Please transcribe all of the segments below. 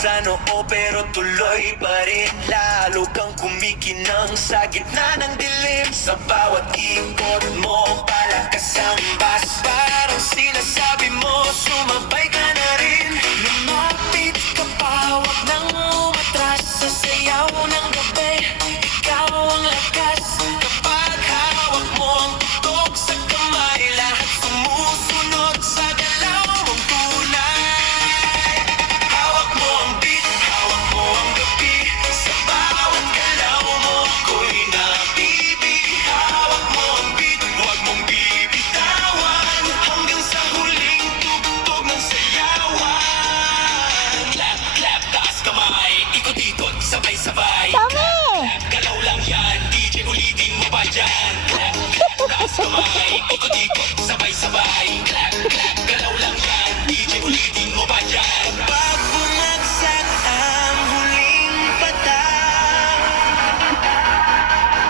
sa noo pero tuloy pa rin. Lalo kang kumikinang sa gitna ng dilim. Sa bawat ikot mo palakas ang bas. Parang sinasabi mo sumabay ka na rin. Lumapit ka pa, wag nang umatras. Sa sayaw ng gabi, ikaw ang lakas. Kapag hawak mo ang tutok sa kamay, lahat sumusunod sa galaw mong tunay. Hawak mo ang beat, hawak mo ang gabi. Sa bawat galaw mo ako'y napibig. Hawak mo ang beat, huwag mong bibitawan. Hanggang sa huling tugtog ng sayawan. Clap, clap, taas kamay, ikot-ikot, sabay-sabay. Clap, galaw lang yan, DJ ulitin mo pa dyan. Clap, clap, taas kamay, ikot-ikot, sabay-sabay. Clap, clap, galaw lang yan, DJ ulitin mo pa dyan. Pag bumagsak ang huling patang,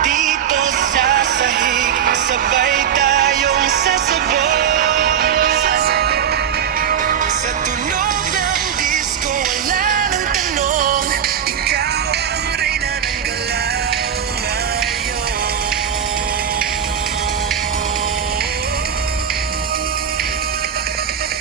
dito sa sahig, sabay tayong sasabay. Sa tunog ng disco, wala nang tanong. Ikaw ang reyna ng galaw ngayon.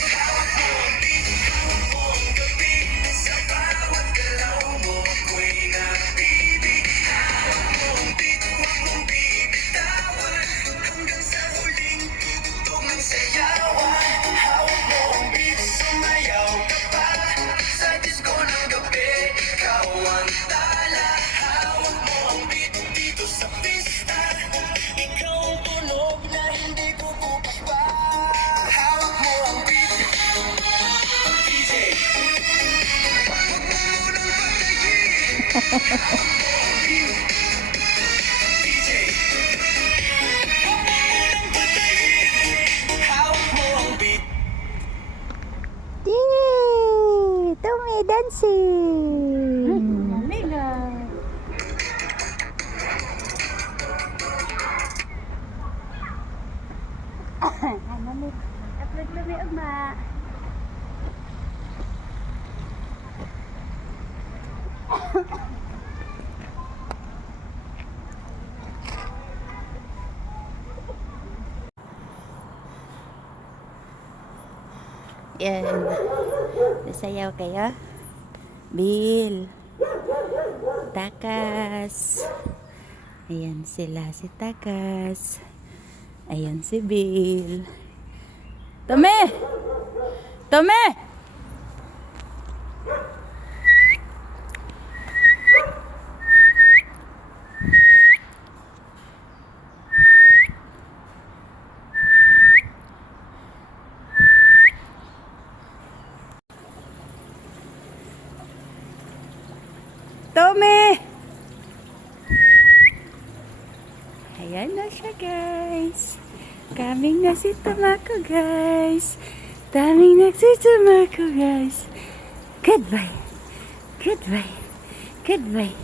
Hawak mo ang beat, hawak mo ang gabi. Sa bawat galaw mo ako'y napibig. Hawak mo ang beat, huwag mong bibitawan. Hanggang sa huling tugtog ng sayawan. Hawak mo ang beat, sumayaw ka pa. Sa disco ng gabi, ikaw ang tala. Hawak mo ang beat dito sa pista. Ikaw ang tunog na hindi ko bukas pa. Hawak mo ang beat, DJ. Huwag mo munang patayin. Hawak mo ang beat, DJ. Huwag mo munang patayin. Hawak mo ang beat. Yay! Tommy dancing! Mega. Ano ni? Upload mo ni Ugma. Yan. Nasayaw kayo? Bill. Takas. Ayan sila si Takas. Ayan si Bill. Tome! Tome! Tommy! Ayan na siya, guys. Coming na si Tomako, guys. Coming na si Tomako, guys. Goodbye. Goodbye. Goodbye.